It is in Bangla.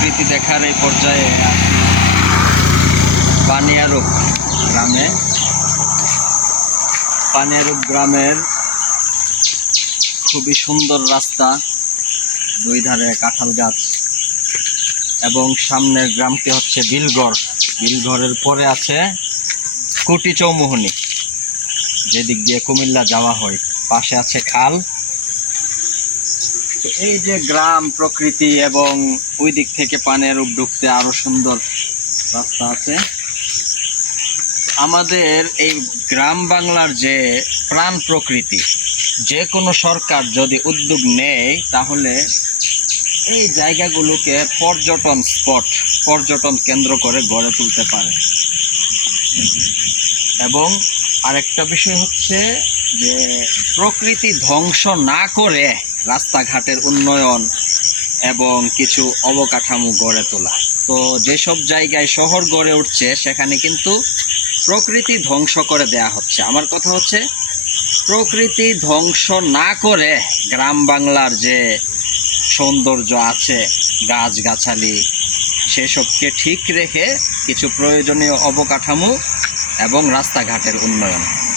প্রকৃতি দেখার এই পর্যায়ে পানিয়ারূপ গ্রামে। পানিয়ারূপ গ্রামের খুবই সুন্দর রাস্তা, দুই ধারে কাঁঠাল গাছ এবং সামনের গ্রামটি হচ্ছে বিলগড়। বিলগড়ের পরে আছে কুটি চৌমোহনী যেদিক দিয়ে কুমিল্লা যাওয়া হয়। পাশে আছে খাল এই যে গ্রাম, প্রকৃতি এবং ওই দিক থেকে পানের রূপ ঢুকতে আরও সুন্দর রাস্তা আছে। আমাদের এই গ্রাম বাংলার যে প্রাণ প্রকৃতি, যে কোনো সরকার যদি উদ্যোগ নেয়, তাহলে এই জায়গাগুলোকে পর্যটন স্পট, পর্যটন কেন্দ্র করে গড়ে তুলতে পারে। এবং আরেকটা বিষয় হচ্ছে যে প্রকৃতি ধ্বংস না করে রাস্তাঘাটের উন্নয়ন এবং কিছু অবকাঠামো গড়ে তোলা। তো যেসব জায়গায় শহর গড়ে উঠছে, সেখানে কিন্তু প্রকৃতি ধ্বংস করে দেয়া হচ্ছে। আমার কথা হচ্ছে, প্রকৃতি ধ্বংস না করে গ্রাম বাংলার যে সৌন্দর্য আছে, গাছগাছালি, সেসবকে ঠিক রেখে কিছু প্রয়োজনীয় অবকাঠামো এবং রাস্তাঘাটের উন্নয়ন।